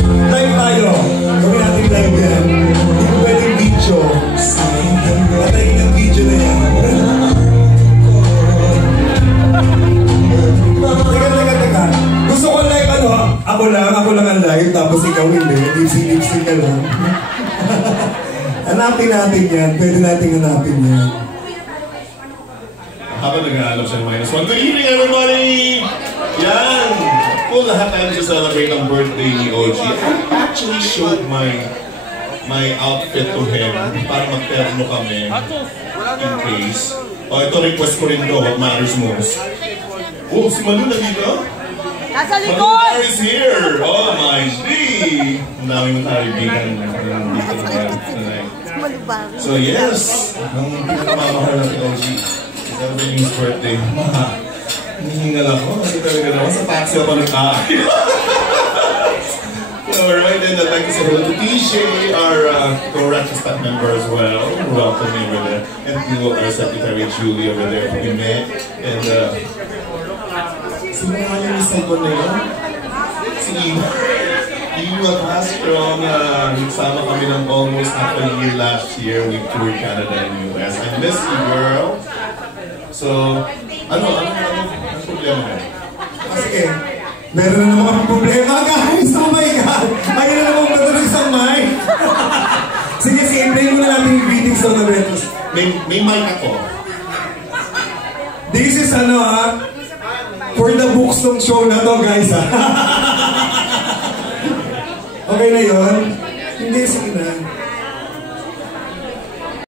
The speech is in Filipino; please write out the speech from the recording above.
Live tayo. Gawin natin live yan. Hindi ko pwedeng video. Patayin ang video na yan. Teka. Gusto ko live ano? Ako lang ang live. Tapos ikaw hindi. Lipsing ka lang. Hanapin natin yan. Pwede natin hanapin yan. Habang nag-aalap siya ng -1. Good evening, everybody! Yan! Kung lahat tayo to celebrate ang birthday ni OG, I actually showed my outfit to him para magterno kami in case. Ito request ko rin to, what matters most. Oh, si Malu na dito? Nasa likod! Malu is here! Oh my G! Ang dami mong kaibigan dito tonight. So yes, ang pinakamamahal natin OG. It's birthday. Hinihingal ako. Kasi talaga naman sa taxi ako nag-aakit. Alright, and I'd like to say hello to TJ, our co-Ratchet staff member as well. Welcome over there. And to our secretary Julie over there who we met. And sino nga yung second na yun? Si Iwa Castro na nagsama kami ng almost half a year last year. We toured Canada and US. I miss you, girl. So, ano problema na? Sige, meron na naman kami problema, guys! Oh my God! Ayun na naman matuloy sa mic! Sige, i-play mo na natin yung greetings of the Retros. May mic ako. This is for the books ng show na to, guys, Okay na yun? Hindi, sige na.